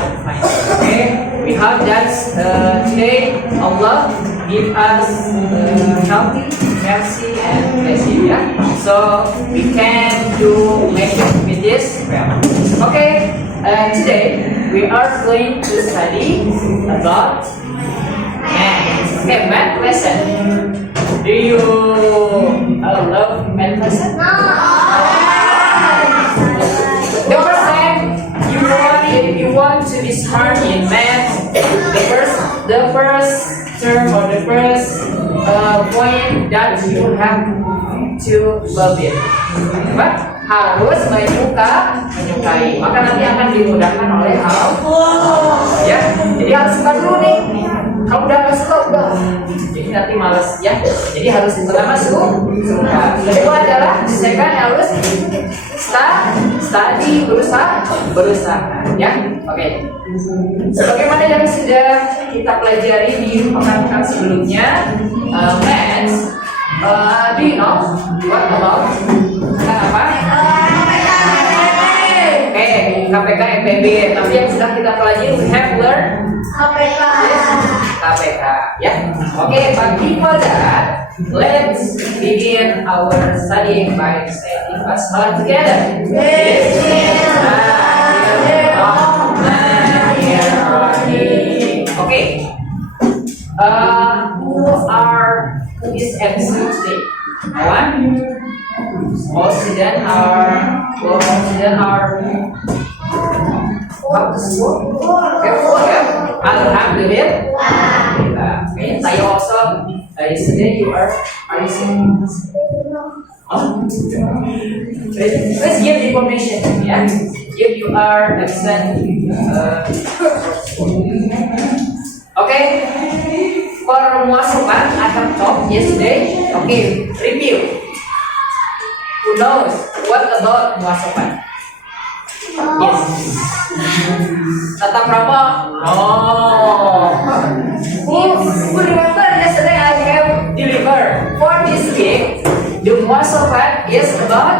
and fine. Okay, we hope that today Allah give us healthy, mercy, and blessing. Yeah, so we can do make it with this. Okay, today we are going to study about math. Okay, math lesson. Do you love math lesson? No. The first time if you want to be smart in math, the first term or the first point that you have to love it. Apa? Harus menyukai. Maka nanti akan dimudahkan oleh Allah. Ya, jadi harus suka dulu nih. Kalau udah nggak suka udah, jadi nanti malas ya. Jadi harus pertama suka. Kedua adalah second harus study, berusaha ya. Oke. Sebagaimana yang sudah kita pelajari di pekan sebelumnya, maths, do you know what about apa? KPK, MPB. Tapi yang sudah kita pelajari, we have learned KPK ya. Oke, but before that, let's begin our studying by saying basmalah together. Okay. Who is MC today? One. Most students are Alhamdulillah. Okay, saya also yesterday you are listening. Let's give information. Yeah, if you are absent. Okay, for muasabah I have taught yesterday. Okay, review. Who knows what about muasabah? Yes. Tata Brahma. Who remember yesterday I have delivered for this week. The muasabah is about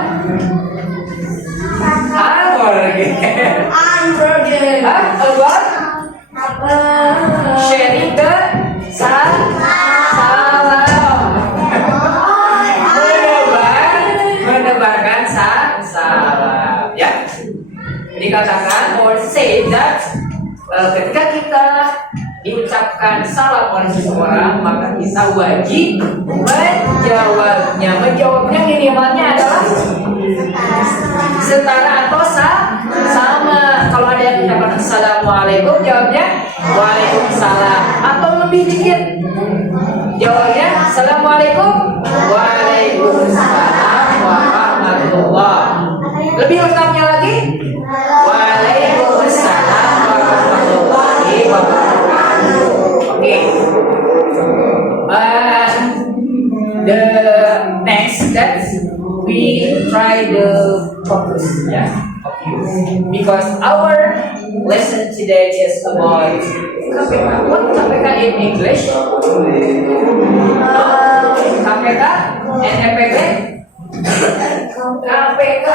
about sharing the salam. Menebarkan salam ya. Dikatakan or say that ketika kita diucapkan salam oleh seseorang, maka kita wajib menjawabnya. Menjawabnya minimalnya adalah setara atau sama. Kalau ada yang mengucapkan assalamualaikum, jawabnya waalaikumsalam. Atau lebih dikit, jawabnya assalamualaikum waalaikumsalam warahmatullah. Lebih lengkapnya lagi, waalaikumsalam warahmatullahi wabarakatuh. Oke. The next step we try the focus, because our lesson today is about KPK. What KPK in English? KPK and MPB. KPK.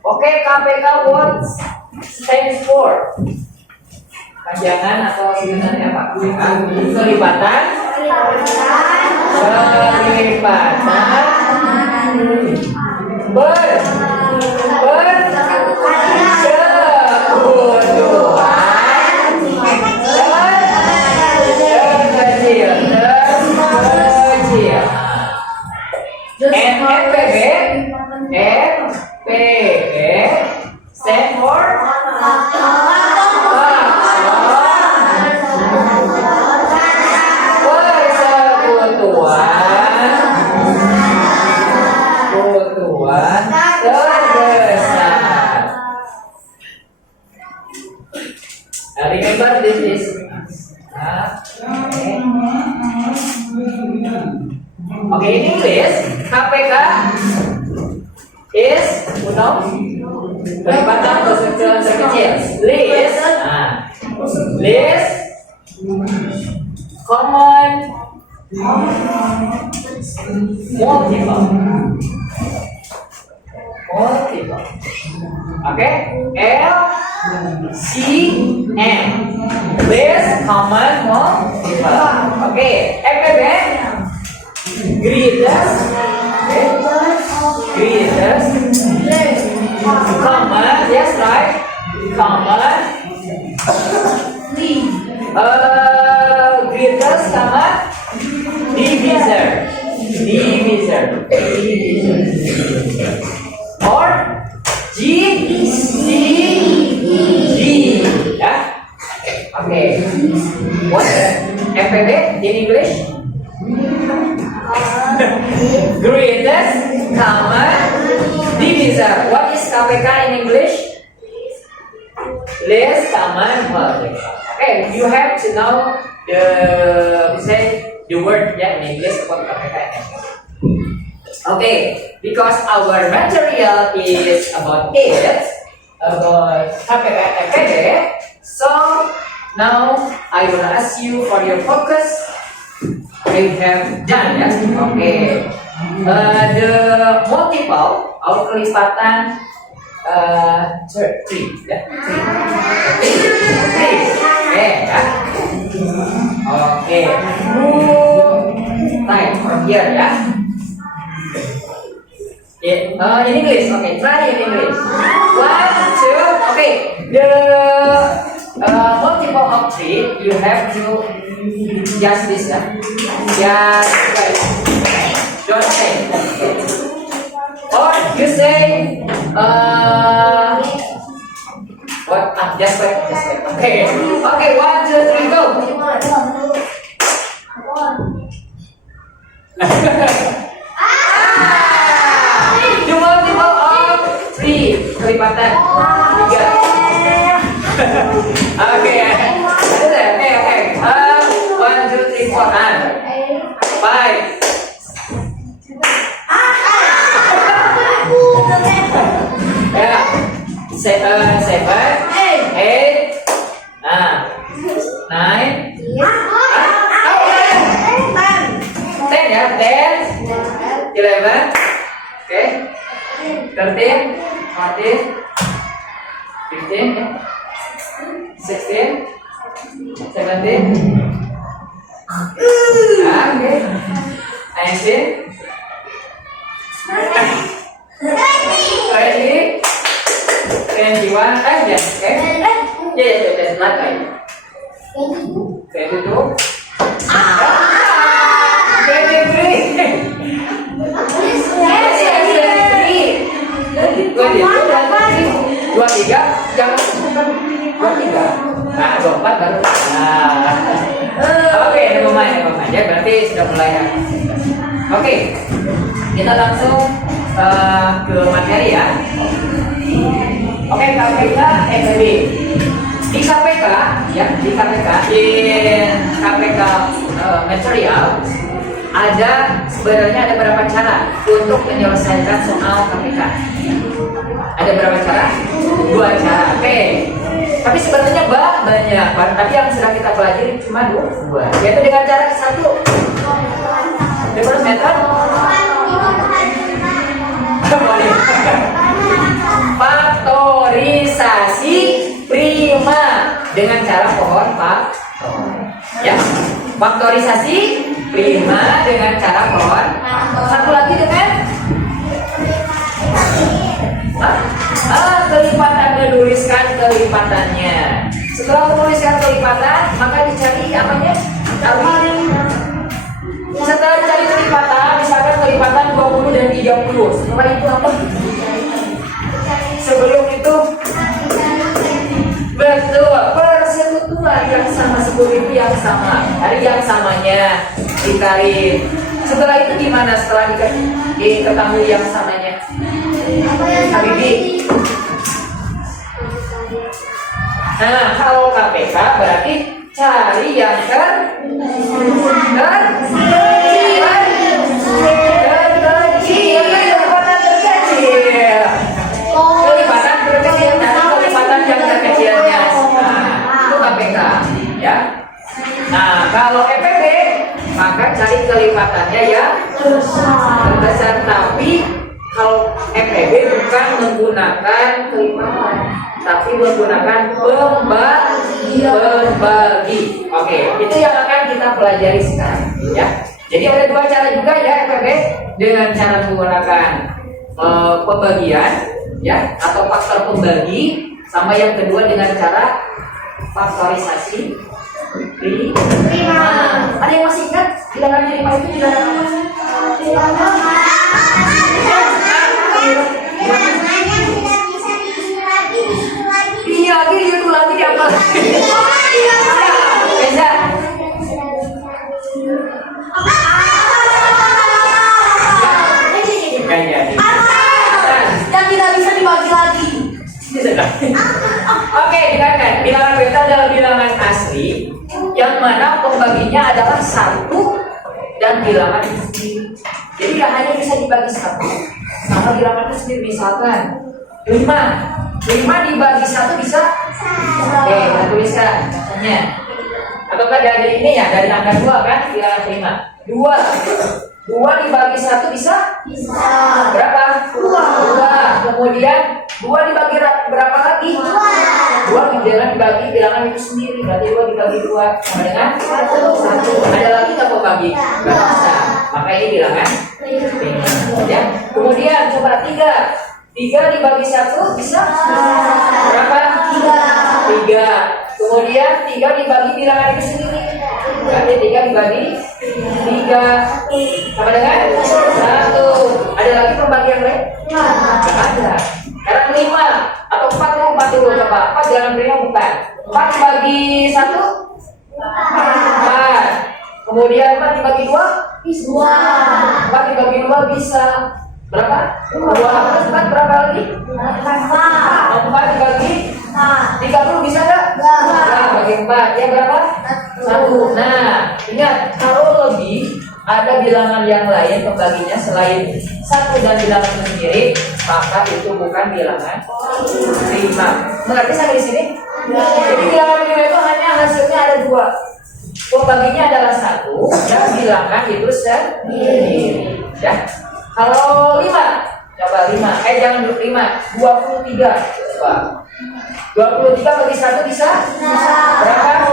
Okay, KPK what stands for? Panjangan atau sebenarnya apa? Kelipatan. Stand for persekutuan terbesar. Remember this is okay, in English, KPK is pelipatan persekutuan terkecil. List common multiple. Okay, L C M. Least common multiple. Oke, EPB. Greatest. Greatest. Common. Yes, right. Common. Greatest common divisor. Divisor. Or G C G. Ya. Oke. What FPB in English? Greatest common divisor. What is KPK in English? Least common multiple. Okay, you have to know the word in English about KPK. Okay, because our material is about it, about KPK FPB. So now I will ask you for your focus. I have done, ya. Okay. The multiple, our kelipatan, 3, ya. 3. Okay, ya. Okay. Right from here, ya. In English, okay. Try in English. 1, 2. Okay. The multiple of 3, you have to just this, ya. Just wait. Don't say. Or you say, what? Just wait. Just wait. Okay. Okay. 1, 2, 3, go. The multiple of 3, kelipatan 3. Okay. Okay. 1, 2, 3, 4, 5. Yeah. 7, 8, 9. 10, ya. 10, 11. Okay. 13, 14, 15, 16, 17. Okay. 19. 20, 21, yes, okay? Yes, like 22, 23, jangan 23. Nah, 24 baru. Oke, never mind. Ya, berarti sudah mulai ya. Oke, kita langsung ke materi ya. Oke, KPK FPB. Di KPK ya, di KPK material sebenarnya ada berapa cara untuk menyelesaikan soal KPK. Ada berapa cara? 2 cara. Oke. Tapi sebenarnya banyak, tapi yang sudah kita pelajari cuma 2. Yaitu dengan cara 1. The first method. Faktorisasi prima dengan cara pohon faktor. Ya. Faktorisasi prima dengan cara pohon. Satu lagi dengan kelipatan, menuliskan kelipatannya. Setelah menuliskan kelipatan, maka dicari apanya? Setelah dicari kelipatan, misalkan kelipatan 20 dan 30. Setelah itu apa? Sebelum itu betul, persekutuan yang sama, 10 itu yang sama. Hari yang samanya ditarik. Setelah itu gimana? Setelah diketahui yang samanya, Habibi. Nah, kalau KPK berarti cari yang terkecil. Kelipatan terkecil, kelipatan yang terkecilnya. Itu KPK, ya. Nah, kalau EPB maka cari kelipatannya yang terbesar. Tapi kalau EPB bukan menggunakan kelipatan. tapi menggunakan pembagi. Oke, itu yang akan kita pelajari sekarang ya. Jadi ada dua cara juga ya FPB, dengan cara menggunakan pembagian ya atau faktor pembagi, sama yang kedua dengan cara faktorisasi prima. Ada yang masih ingat bilangan prima itu bilangan apa? Iya, lagi itu lagi di apa? Beda. Dan tidak bisa dibagi lagi. Oke, dengarkan. Bilangan beta adalah bilangan asli yang mana pembaginya adalah satu dan bilangan itu sendiri. Jadi tidak hanya bisa dibagi satu, sama bilangan itu sendiri. Misalkan 5 dibagi satu bisa. Oke, kita tuliskan contohnya. Ataukah dari ini ya, dari angka 2 kan, bilangan prima. 2 dibagi satu bisa? Berapa? 2. Kemudian 2 dibagi berapa lagi? 2 dibagi bilangan itu sendiri. Berarti 2 dibagi 2 sama dengan 1. Ada lagi nggak pembagi? Nggak bisa. Maka ini bilangan prima. Ya. Kemudian coba 3 dibagi 1 bisa? Berapa? 3. Kemudian 3 dibagi bilangan itu sendiri. Berarti 3 dibagi 3 sama dengan 1. Ada lagi pembagian lain? Tidak ada. Sekarang 5 atau 4 dulu coba. 4 bilangan prima bukan. 4 dibagi 1? 4. Kemudian 4 dibagi 2? 4 dibagi 2 bisa berapa? 2. Terus 4 berapa lagi? 4 dibagi 30 bisa nggak? Bagi 4 ya berapa? 1. Nah, ingat kalau lebih ada bilangan yang lain pembaginya selain 1 dan bilangan itu sendiri, maka itu bukan bilangan prima. Mengerti sampai di sini? Jadi bilangan prima itu hanya hasilnya ada 2. Pembaginya adalah 1 dan bilangan itu sendiri. Ya. Kalau 5, coba 5. Jangan 5, 23. Coba. 23 bagi 1 bisa? Berapa?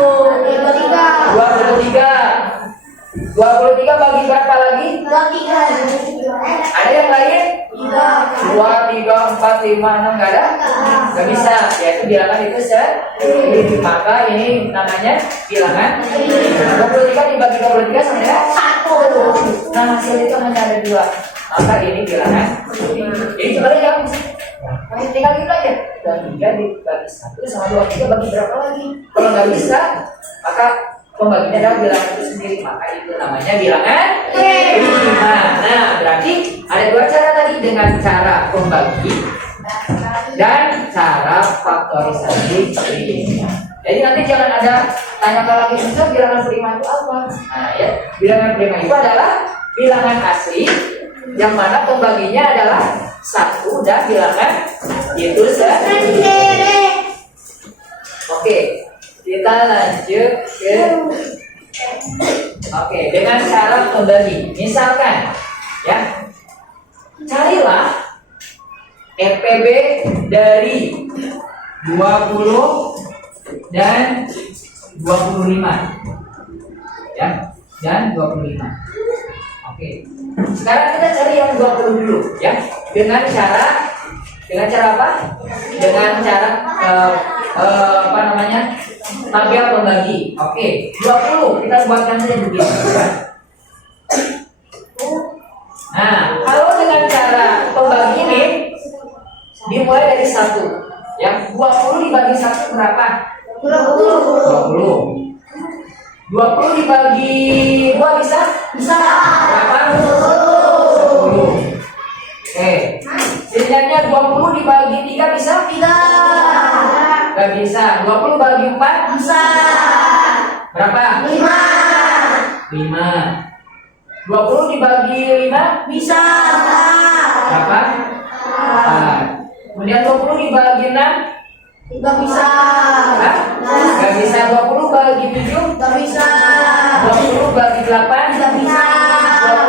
23 bagi berapa lagi? 23. Ada yang lain? 2, 3, 4, 5, 6 nggak ada? Nggak bisa. Yaitu bilangan itu sendiri. Maka ini namanya bilangan 23 dibagi 23 sama dengan 1. Nah, hasil itu hanya ada 2. Maka ini bilangan. Jadi coba lihat. Tinggal gitu aja. 23 dibagi 1 sama 23 bagi berapa lagi? Kalau nggak bisa, maka pembaginya adalah bilangan itu sendiri. Maka itu namanya bilangan prima. Nah, berarti ada 2 cara tadi, dengan cara pembagi dan cara faktorisasi prima. Jadi nanti jangan ada tanyakan lagi, Ustaz, bilangan prima itu apa? Nah, ya, bilangan prima itu adalah bilangan asli yang mana pembaginya adalah 1 dan bilangan itu sendiri. Oke, kita lanjut ke dengan cara pembagi. Misalkan ya, carilah RPB dari 20 dan 25 ya, dan 25. Oke. Sekarang kita cari yang 20 dulu ya. Dengan cara apa? Dengan cara apa namanya? Tabel pembagi. Oke, 20 kita buatkan saja begini. Nah, kalau dengan cara pembagi ini dimulai dari 1 ya. 20 dibagi 1 berapa? 20. 20 dibagi 2 bisa? Berapa? 10. Oke. Sisanya 20 dibagi 3 bisa? Gak bisa. 20 bagi 4? Bisa. Berapa? 5. 20 dibagi 5? Bisa. Berapa? 4. Kemudian 20 dibagi 6? Tidak bisa. Gak bisa. 20 bagi 7? Tidak bisa. 20 bagi 8? Tidak bisa.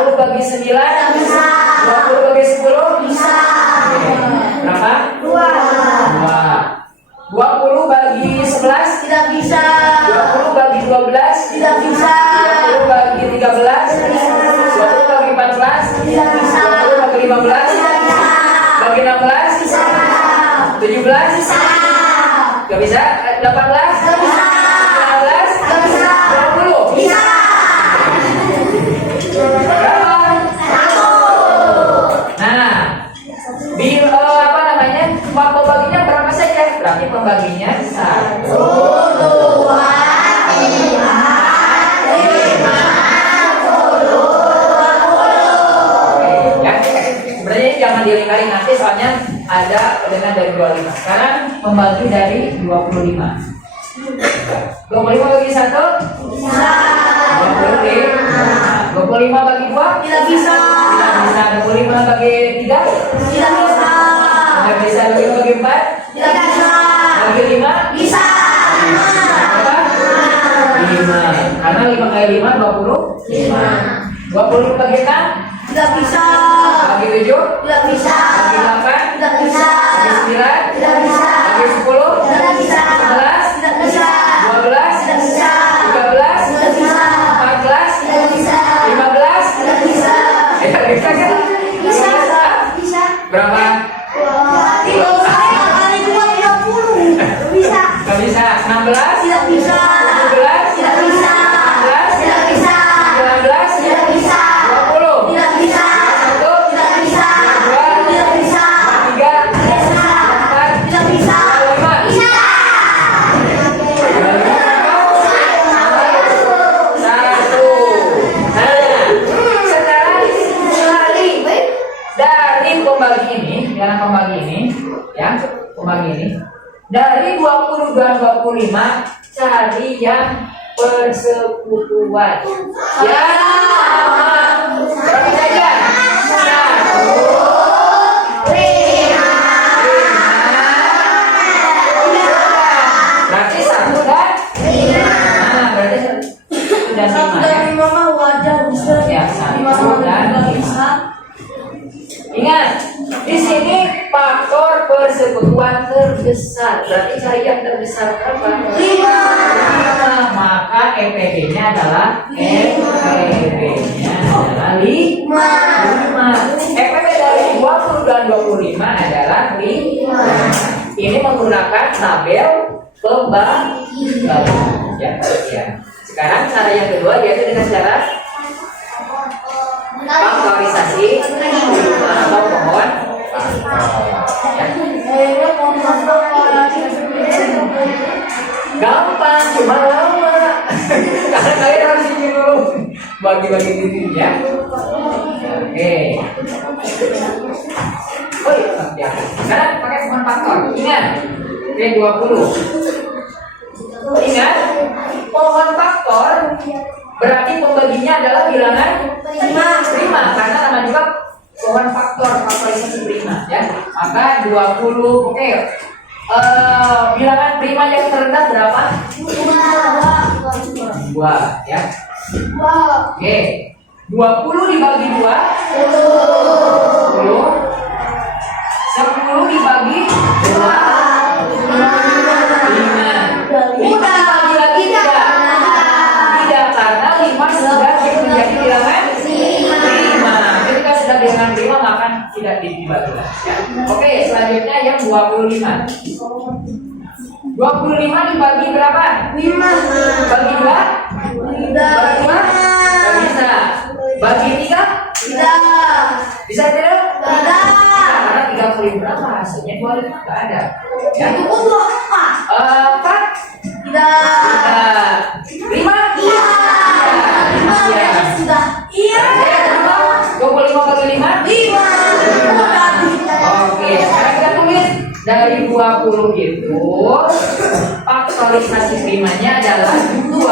20 bagi 9? Tidak bisa. 20 bagi 10? Bisa. Berapa? 2. bagi 11? Tidak bisa. 20 bagi 12? Tidak bisa. 20 bagi 13? 20 bagi 14? Tidak bisa. 20 bagi 15? Tidak bisa. Bagi 16? Bisa. 17? Bisa. Gak bisa? 18? Tidak bisa. 19? Tidak bisa. 20? Bisa. Berapa? Satu. Nah, apa namanya? Pembaginya berapa saja? Berarti pembaginya 1, 2, 3, 5, 10. ya. Sebenarnya jangan dilingkari nanti soalnya ada dengan dari 25. Sekarang membagi dari 25. 25 bagi 1? Bisa. 25 bagi 2? Tidak bisa. Tidak bisa. 25 bagi 3? Tidak bisa. Tidak bisa. 25 bagi 4? Tidak bisa. Bagi 5? Bisa. Berapa? 5. Karena 5 kali 5 20? 5. 20 bagi 6? Tidak bisa. Bagi 7? Tidak bisa. Bagi 8? Tidak bisa. Bagi 9? Tidak bisa. Bagi 10? Tidak bisa. 11? Tidak bisa. 12? Tidak bisa. 13? Tidak bisa. 14? Tidak bisa. 15? Tidak bisa. Bisa kan? Bisa. Bisa. Berapa? 30 kali 2 30. Bisa. Gak bisa. 16? Tidak bisa. 17? Tidak bisa. 18? Tidak bisa. 19? Tidak bisa. 20? Tidak bisa. 1? Tidak bisa. Tidak bisa. 3? Bisa. 4? Tidak bisa. 5? Bisa. Satu. Nah, sekarang dari pembagi ini, bilangan pembagi ini, ya, pembagi ini, dari 20 dan 25 cari yang persekutuan. Ya, sama. Berapa saja? 1, 5. Berarti 1 dan 5. Nah, berarti 1 dan 5 ya. Mama wajar bisa. Ya, 1 dan 5. Ingat, di sini faktor persekutuan terbesar. Berarti cari yang terbesar berapa? 5. 5. Maka EPB-nya adalah EPB-nya adalah 5. EPB dari 20 dan 25 adalah 5. Ini menggunakan tabel pembagi. Ya, ya. Sekarang cara yang kedua yaitu dengan cara faktorisasi atau pohon faktor. Ya. Gampang, cuma lama. Karena kalian harus ini dulu bagi-bagi titik ya. Oke. Oh iya, ya. Sekarang pakai pohon faktor. Ingat, P20. Ingat, pohon faktor berarti pembaginya adalah bilangan 5 karena nama juga pohon faktorisasi prima ya. Maka 20. Oke. Bilangan prima yang terendah berapa? 2 ya. Oke. 20 dibagi 2 10. 10 dibagi 2 5. Mudah bagi lagi tidak? Tidak, karena 5 sudah menjadi bilangan 5. Ketika sudah bilangan 5 maka tidak dibagi lagi ya. Oke, selanjutnya yang 25. 25 dibagi berapa? 5. Bagi 2? Bagi 2? Tidak bisa. Bagi 3? Tidak. Bisa tidak? Tidak. Karena 3 kali berapa hasilnya? 25 nggak ada ya. Itu pun 4. 4? Tidak. 5? Iya. 5 Iya. sudah. Iya. 25 bagi 5? 5. Oke, sekarang kita tulis dari 20 itu faktorisasi primanya adalah 2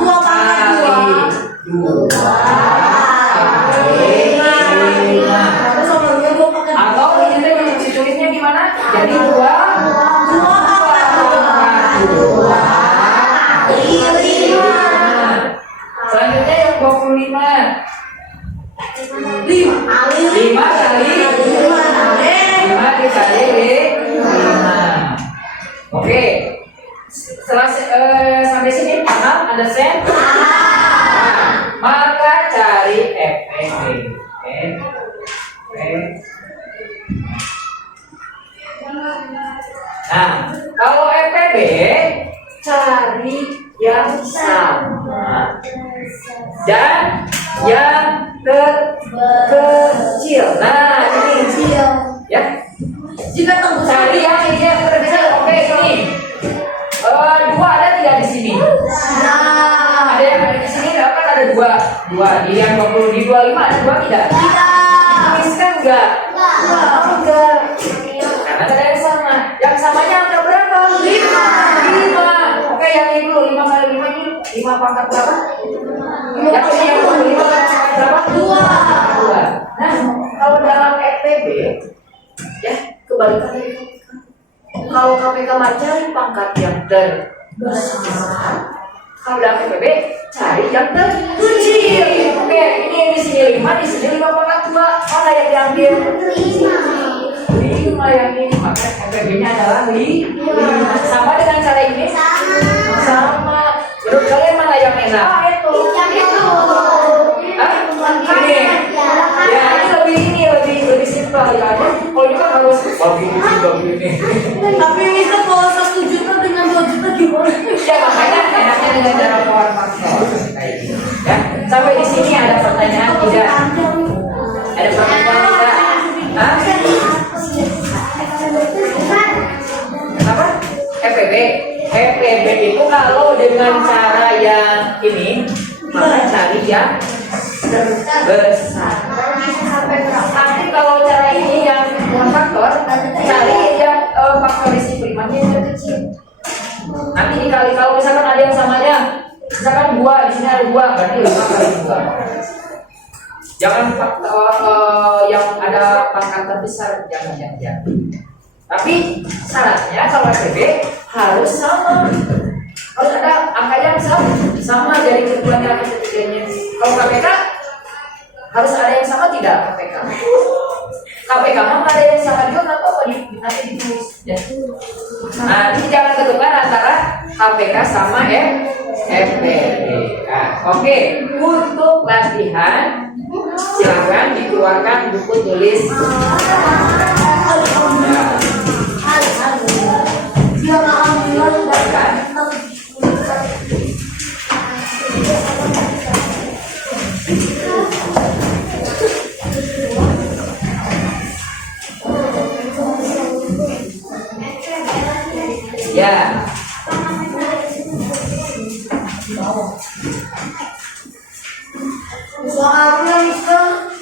kali 2 kali 5. Atau ini ditulisnya gimana? Jadi 2 kali 5. Selanjutnya yang 25. 5 kali 5 dikali 5. Oke, Setelah sampai sini paham, understand? Nah, maka cari FPB. Nah, kalau FPB cari yang sama dan yang terkecil. Nah, ini ya. Jika tembus Cari yang ini yang terkecil. Oke, ini. Dua ada tidak di sini? Ada yang ada di sini kan ada dua. Di yang 20 di 25 ada dua tidak? Tuliskan enggak? Enggak. Karena ada yang sama. Yang samanya ada berapa? 5. Oke, yang ini dulu 5 kali 5 ini 5 pangkat berapa? Yang ini yang 25 pangkat berapa? 2. Nah, kalau dalam FPB ya kebalikannya itu. Kalau KPK mencari pangkat yang terbesar, kalau dalam FPB cari yang terkecil. Oke, ini di sini 5, di sini 5 pangkat 2. Mana yang diambil? 5 yang ini, maka FPB-nya adalah 5. Sama dengan cara ini? Sama. Menurut kalian mana yang enak? Ini. Ya, ini lebih simpel ya. Kalau ini kan harus begini. Tapi bisa kalau 1 juta dengan 2 juta gimana? Ya, makanya enaknya dengan cara power faktor kayak gini. Ya, sampai di sini ada pertanyaan tidak? Ada pertanyaan tidak? Hah? Apa? FPB itu kalau dengan cara yang ini, maka cari yang besar. Tapi kalau cara ini yang faktor, cari yang faktorisi primanya yang kecil. Nanti dikali kalau misalkan ada yang samanya, misalkan 2 di sini ada 2, berarti 5 kali 2. Jangan yang ada pangkat terbesar, jangan. Tapi syaratnya kalau FPB harus sama. Harus ada angka yang sama dari keduanya atau ketiganya. Kalau KPK harus ada yang sama tidak KPK? KPK mah ada yang sama juga nggak apa-apa nanti ditulis. Ya. Nah, ini jangan ketukar antara KPK sama FPB. Nah, oke. Untuk latihan silakan dikeluarkan buku tulis. Ya.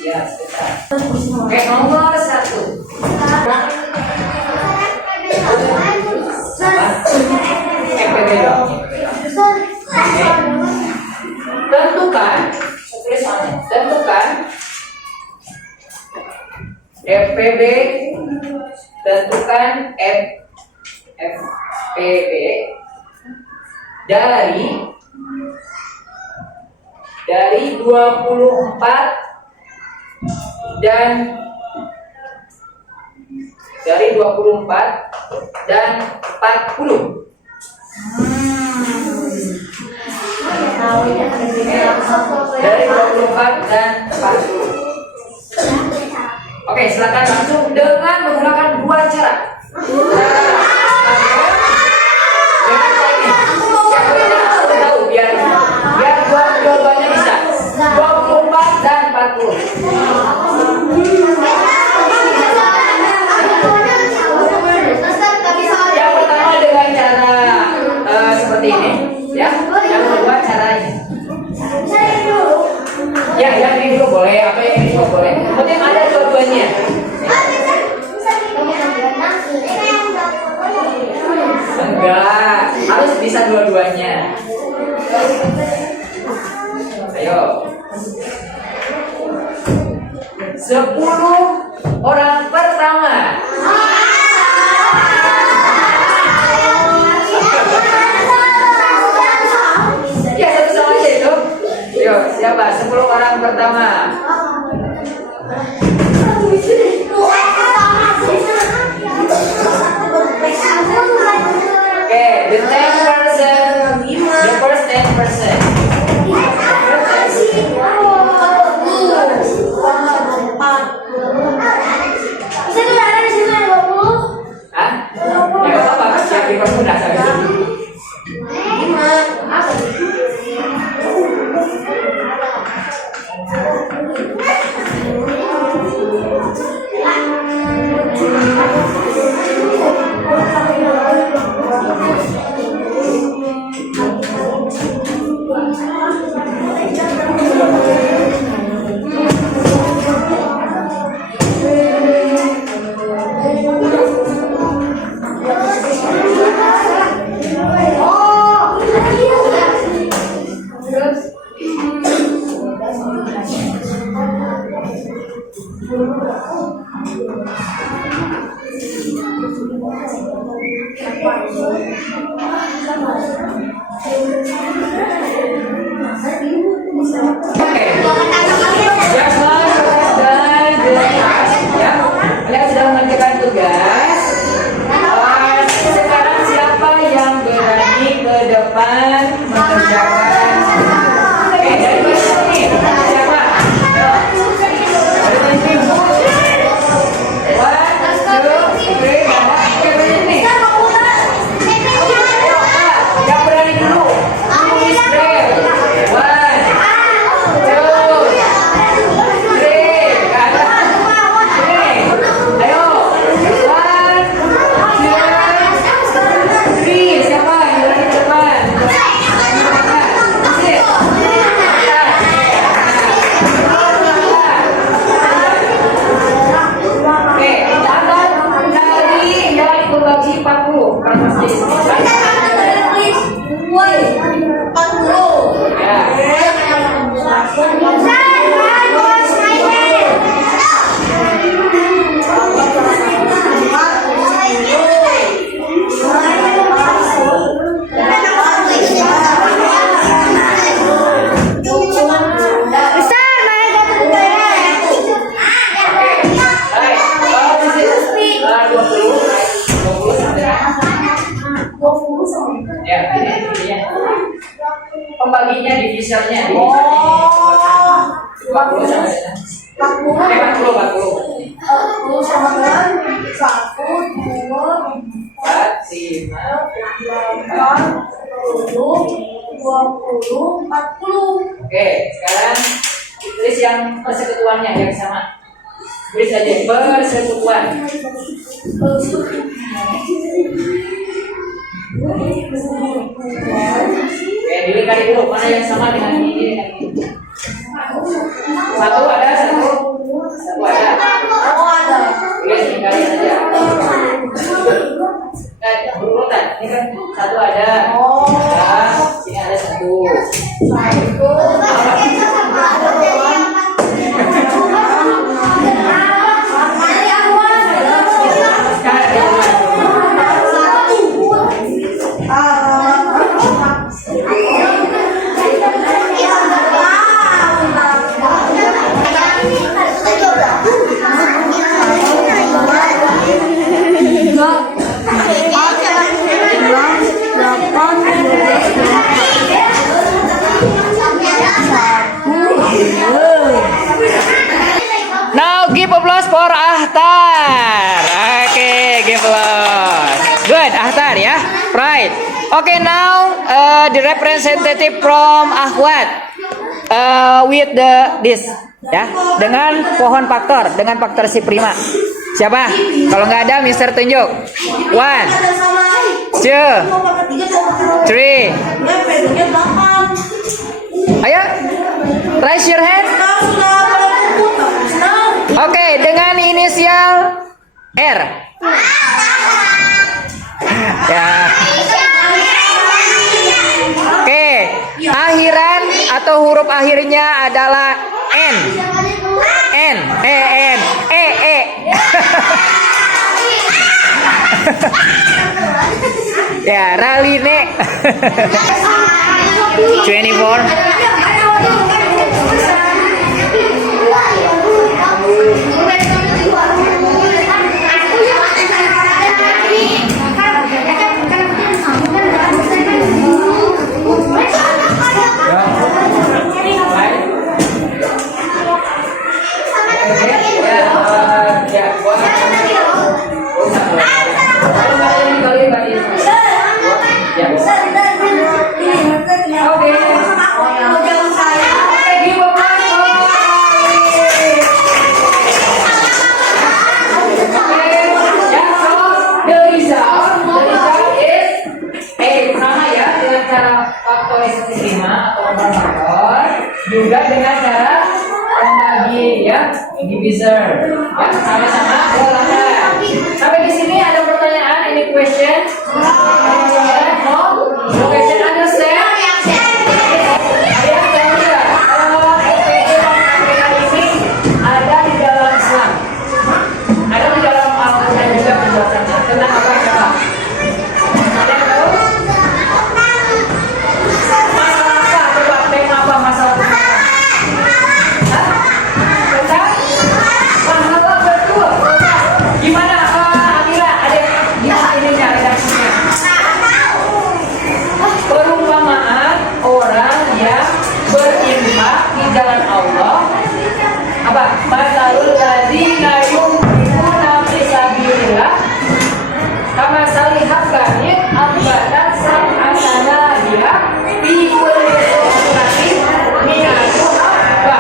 Ya, sebentar. Oke, nomor 1. FPB dong. Tentukan FPB, tentukan FPB dari 24 dan 40. Dari 24 dan 40. Oke, silakan langsung dengan menggunakan 2 cara. Dengan cara ini. Siapa yang tahu biar dua-duanya bisa. 24 dan 40. Yang pertama dengan cara seperti ini, ya. Yang kedua caranya. Ya, yang ini dulu boleh, apa yang ini juga boleh. Penting ada dua-duanya. Enggak, harus bisa dua-duanya. Ayo. 10 orang pertama. Ya, satu sama aja itu. Yo, siapa? 10 orang pertama. Oke, The 10%, the first 10%. Hah? Ya nggak apa-apa, siap dipermudah sampai sini. Pembaginya divisornya. 40 sama dengan 40 sama dengan 1, 2, 4, 5, 20, 40. Oke, sekarang tulis yang persekutuannya yang sama. Tulis aja persekutuan. Oke, dilihat dulu mana yang sama dengan ini dengan ini. Satu ada. Oh, ada. Tulis sekali saja. Berurutan. Ini kan satu ada. Nah, sini ada satu. Now give applause for Ahtar. Okay, give applause. Good, Ahtar ya. Right. Okay, now the representative from Ahwat with this ya, dengan pohon faktor, dengan faktor si prima. Siapa? Kalau nggak ada, Mister tunjuk. 1, 2, 3. Ayo, raise your hand. Oke, dengan inisial R. Ya. Oke, akhiran atau huruf akhirnya adalah N. N. Ya, Raline. 24. cara faktorisasi 5 atau faktor, juga dengan cara membagi ya, divisor. Ya, sama-sama ulangan. Sampai di sini ada pertanyaan, any question? No? No question, understand? Ada yang tahu nggak? Kalau FPG matematika ini ada di dalam Islam, ada di dalam Al-Quran juga penjelasannya. Tentang apa coba? Ada yang tahu? Masalah apa? Coba tema apa masalah apa? Hah? Tentang pahala, betul. Gimana? Amira, ada gimana ininya redaksinya? Perumpamaan orang yang berinfak di jalan Allah. Apa? Masalul ladzina yunfiquna fi sabilillah kama salihabbatin ambatat sab'asana dia fi kulli suratin mi'atu habba.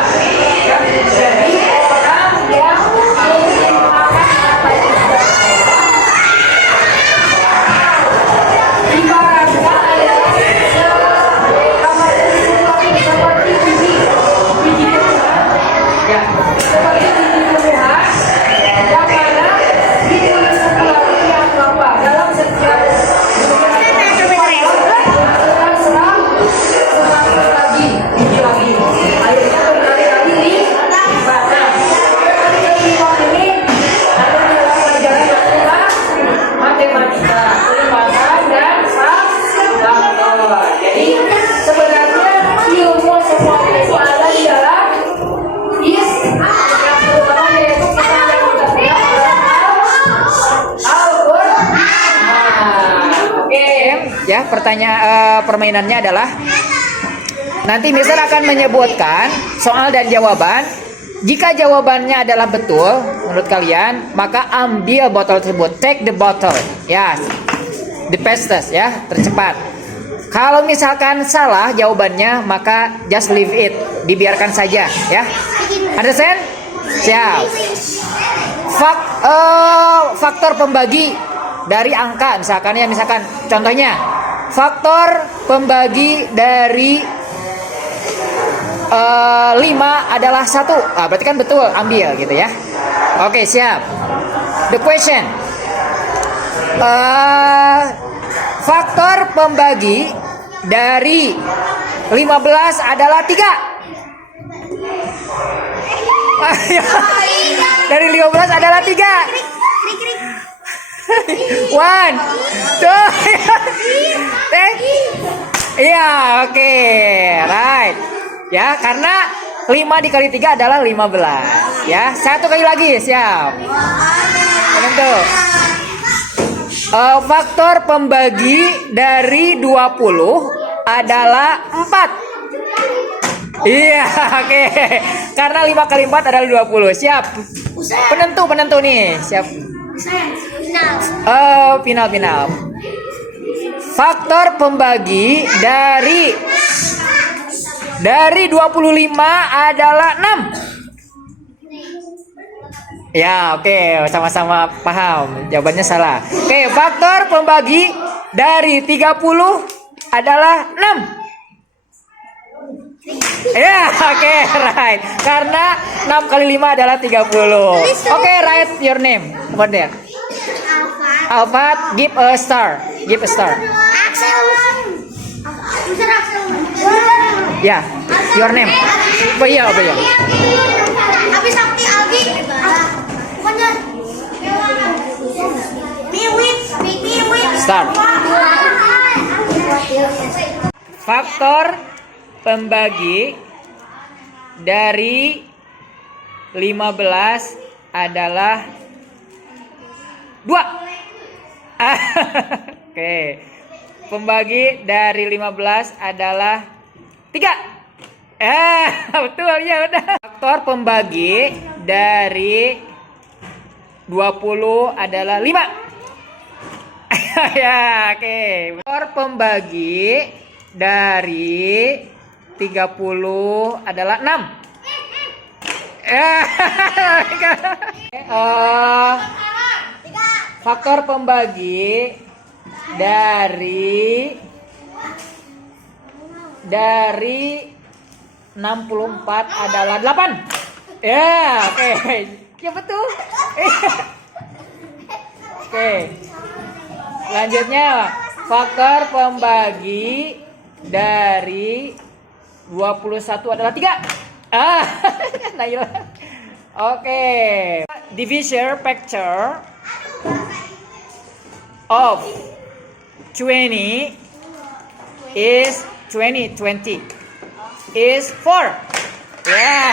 Ya, jadi orang yang menginfakkan harta di jalan Allah ibaratnya adalah seperti biji tumbuhan, ya, seperti biji tumbuhan yang mana ditulis sesuatu yang apa dalam setiap serang lagi, biji lagi, akhirnya berkali-kali dibakar. Ini ada di dalam pelajaran matematika, kelipatan dan faktor. Jadi sebenarnya ilmu semuanya itu ada di dalam yang terutama yaitu kita yang sudah punya Al-Quran. Oke, ya permainannya adalah nanti Mister akan menyebutkan soal dan jawaban. Jika jawabannya adalah betul menurut kalian, maka ambil botol tersebut. Take the bottle. Ya, the fastest ya, tercepat. Kalau misalkan salah jawabannya, maka just leave it, dibiarkan saja ya. Understand? Siap. Faktor pembagi dari angka misalkan ya, misalkan contohnya faktor pembagi dari 5 adalah 1. Berarti kan betul, ambil gitu ya. Oke, siap. The question. Faktor pembagi dari 15 adalah 3. Dari 15 adalah 3. 1, 2, 3. Iya, oke. Right. Ya, karena 5 dikali 3 adalah 15. Ya, 1 kali lagi, siap. Tentu. Faktor pembagi dari 20 adalah 4. Iya, oke. Karena 5 kali 4 adalah 20. Siap. Penentu nih. Siap. Final. Faktor pembagi dari 25 adalah 6. Ya, oke, sama-sama paham. Jawabannya salah. Oke, faktor pembagi dari 30 adalah 6. Ya, oke, right. Karena 6 kali 5 adalah 30. Oke, write your name. What there? Alfat, give a star. Give a star. Ya, your name. Oh iya. Habis sakti Aldi. Pokoknya Start. Faktor pembagi dari 15 adalah 2. Oke. Pembagi dari 15 adalah 3. Betul ya udah. Faktor pembagi dari 20 adalah 5. Ya, oke. Faktor pembagi dari 30 adalah 6. Faktor pembagi dari dari 64 adalah 8. Ya, oke. Ya betul. Oke. Selanjutnya, faktor pembagi dari 21 adalah 3. Naila. Oke. Divisor factor of 20 is 20 is 4. Yeah.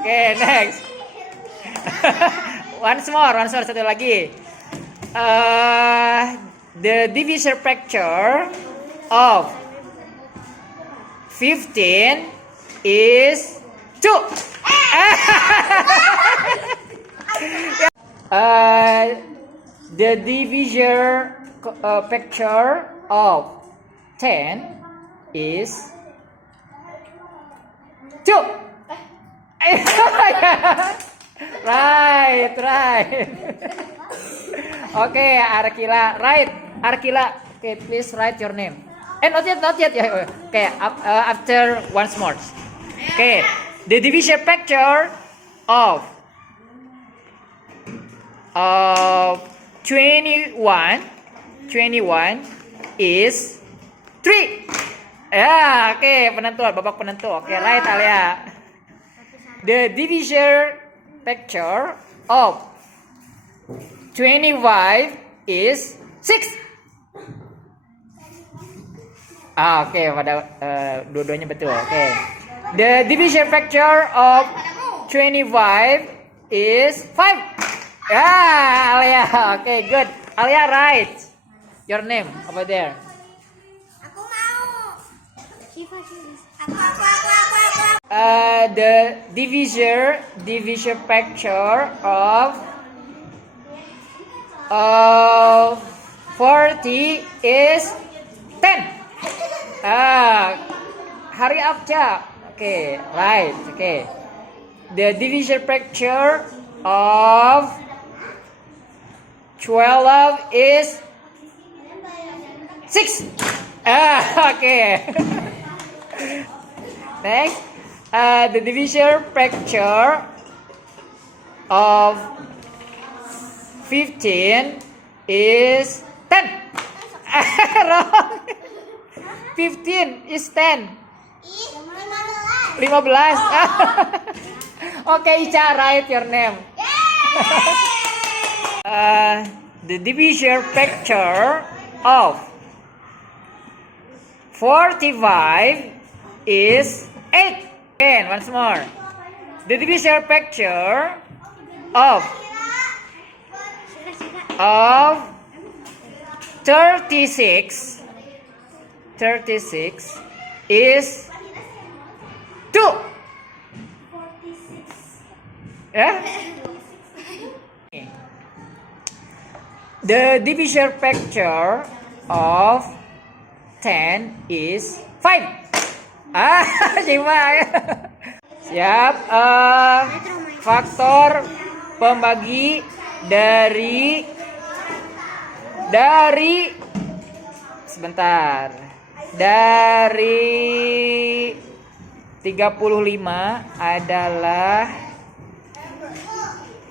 Okay, next. Once more, satu lagi. The divisor factor of 15 is 2. The divisor factor of 10 is 2. Right. Okay, Arkila, right. Arkila, okay, please write your name. Not yet. Okay, after once more. Okay, the division factor of 21 is 3. Ya, okay, penentuan, babak penentu. Okay, right, Alia. The divisor factor of 25 is 6. Oke, pada dua-duanya betul. Oke. The divisor factor of 25 is 5. Ya, Alia. Oke, good. Alia, right. Your name over there. Aku mau. The divisor factor of 40 is 10. Hurry up, Cha. Okay, right. Okay. The divisor factor of 12 is 6. Okay. Next, the divisor factor of 15 is 10. Wrong. 15 is 10. 15. Okay, Ica, write your name. The divisor factor of 45 is 8. Again, once more. The divisor factor of 36 is 2. Yeah? The divisor factor of 10 is 5. Siap. Faktor pembagi dari sebentar. Dari 35 adalah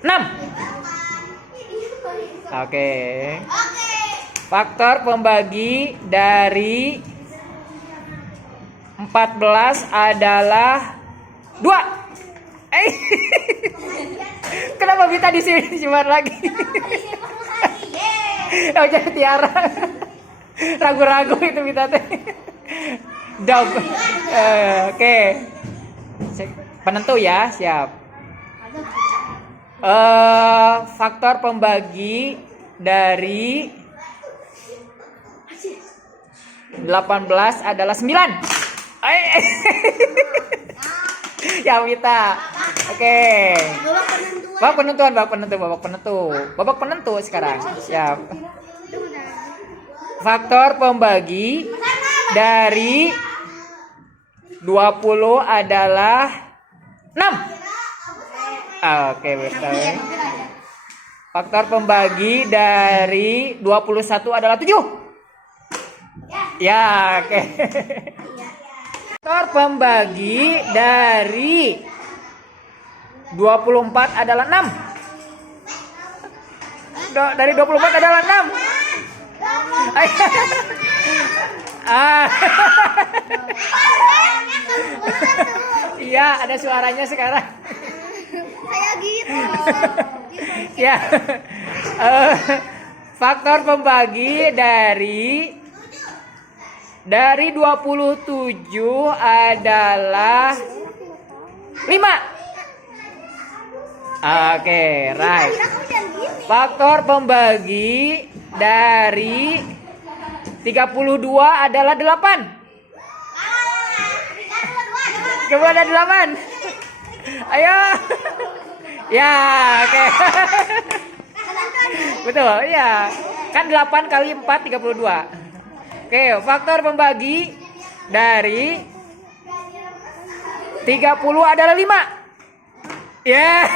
6. Oke. Faktor pembagi dari 14 adalah 2. Kenapa Vita di sini cuma lagi? Oh, jadi Tiara. Ragu-ragu itu Vita teh. Dog. Oke. Penentu ya, siap. Faktor pembagi dari 18 adalah 9. Ya Wita. Oke. Babak penentu sekarang. Siap. Faktor pembagi dari 20 adalah 6. Oke, betul. Faktor pembagi dari 21 adalah 7. Ya, oke. Faktor pembagi dari 24 adalah 6. Dari 24 adalah 6. Iya, ada suaranya sekarang. Kayak gitu. Ya. Faktor pembagi dari 27 adalah 5. Oke, right. Faktor pembagi dari 32 adalah 8. Coba ada 8. Ayo. Ya, oke. Betul, ya. Kan 8 kali 4 32. Oke, faktor pembagi dari 30 adalah 5. Yeah.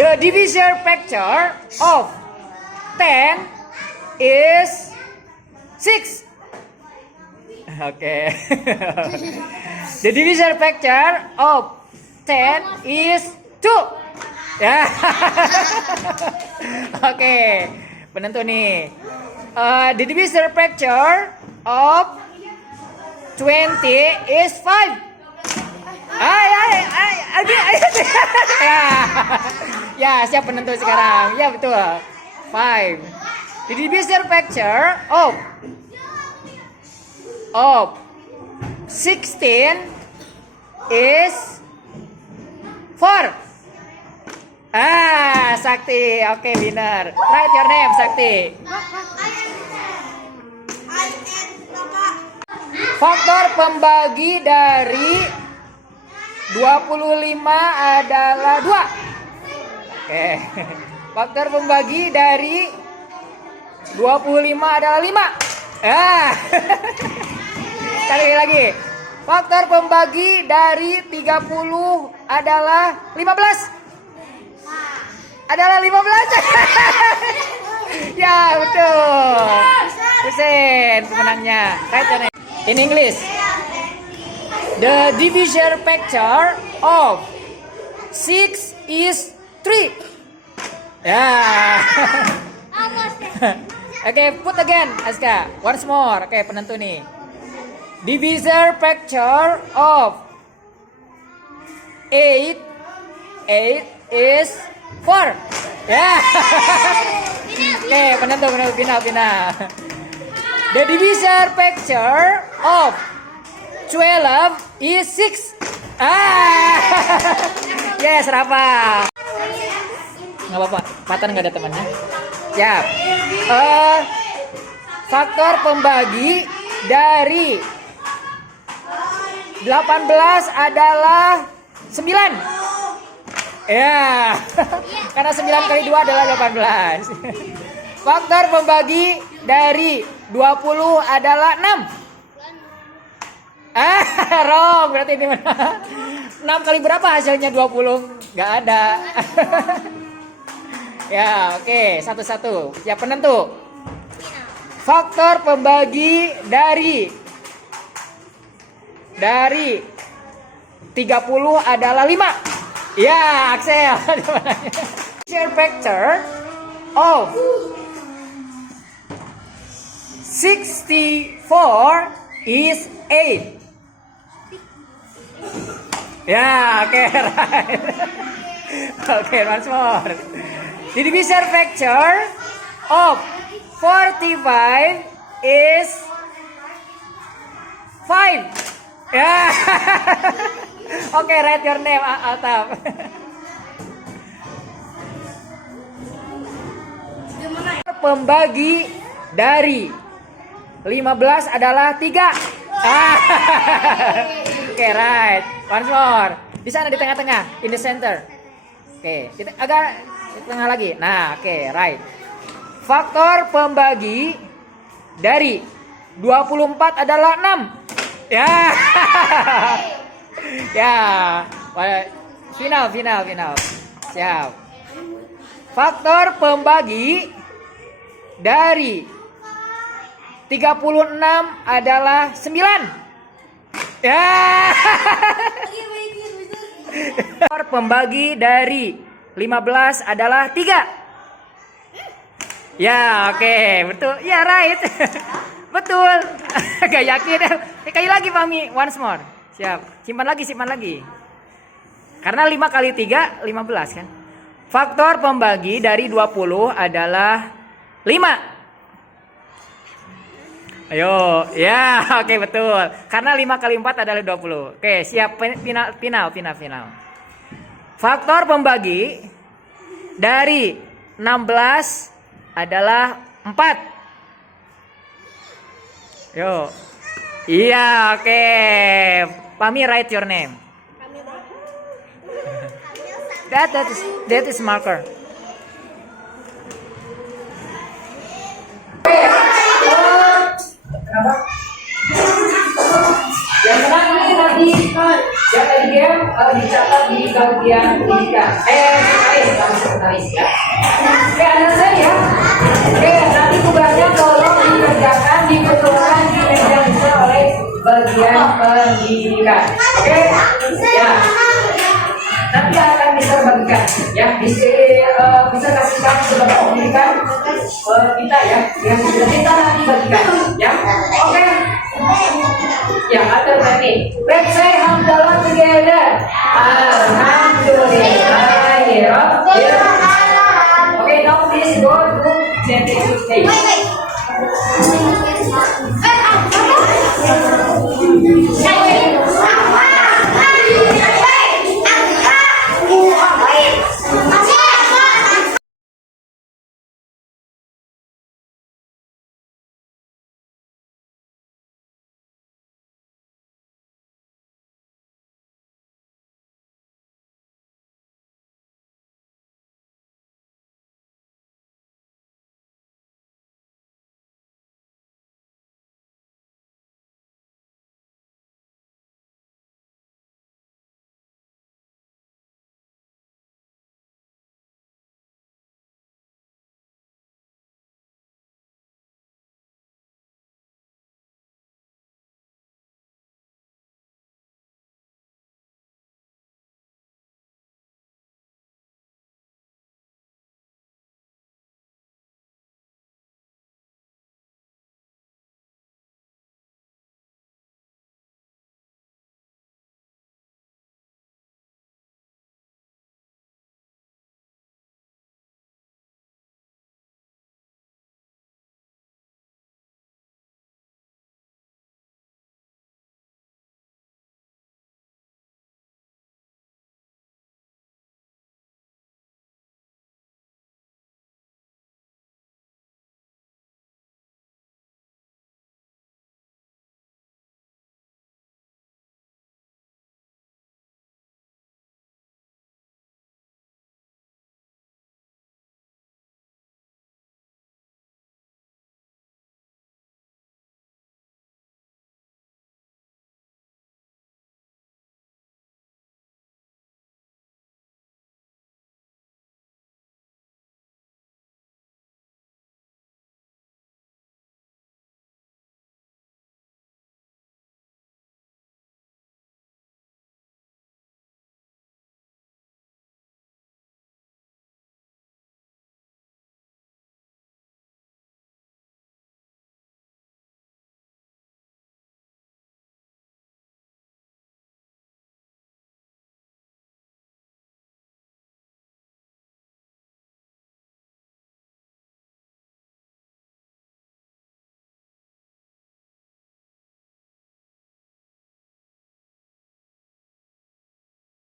The divisor factor of 10 is 6. Okay. The divisor factor of 10 is 2. Ya. Oke. Penentu nih. The divisor factor of 20 is 5. Ya, siap penentu sekarang. Ya, betul. 5. The divisor factor of 16 is 4. Sakti. Oke, winner. Write your name, Sakti. Faktor pembagi dari 25 adalah 2. Oke. Faktor pembagi dari 25 adalah 5. Sekali lagi. Faktor pembagi dari 30 adalah 15. Adalah 15. Ya, betul. Husein pemenangnya. Right. In English. The divisor factor of 6 is 3. Ya. Oke, put again, Aska. Once more. Oke, penentu nih. Divisor factor of 8 is 4. Ya. Oke, penentu final. The divisor factor of 12 is 6. Yes, Rafa. Nggak apa-apa, Patan nggak ada temannya. Siap. Faktor pembagi dari 18 adalah 9. Ya. Karena 9 kali 2 adalah 18. Faktor pembagi dari 20 adalah 6. Wrong, berarti ini mana? 6 kali berapa hasilnya 20? Nggak ada. Ya, oke, satu-satu. Ya, penentu. Faktor pembagi dari 30 adalah 5. Ya, Axel. Share factor of 64 is 8. Ya, oke, right. Oke, once more. The divisor factor of 45 is 5. Ya. Oke, write your name, Altaf. Pembagi dari 15 adalah 3. Oke, right. Once more. Di sana di tengah-tengah, in the center. Oke, kita agak di tengah lagi. Nah, oke, right. Faktor pembagi dari 24 adalah 6. Ya. Ya. Final. Siap. Faktor pembagi dari 36 adalah 9. Ya. Pembagi dari 15 adalah 3. Ya, oke, betul. Ya, right. Betul. Gak yakin. Sekali lagi, Fahmi. Once more. Siap. Simpan lagi. Karena 5 kali 3, 15 kan. Faktor pembagi dari 20 adalah 5. Ayo, ya, oke, betul. Karena 5 kali 4 adalah 20. Oke, siap. Final. Faktor pembagi dari 16 adalah 4. Yo. Iya, oke. Pami, write your name. That is marker. Yang menang ini nanti yang tadi game dicatat di bagian pendidikan. Sekretaris ya. Oke, ada saya. Oke, nanti tugasnya tolong dikerjakan, dibetulkan di meja besar oleh bagian pendidikan. Oke, ya. Nanti akan bisa bagikan, ya. Bisa kasih tahu sebagai pendidikan kita ya, yang sudah kita nanti bagikan, ya. Oke. Ya, ada tadi. Let's say hamdalah together. Alhamdulillah. Okay, now please go to 22 page.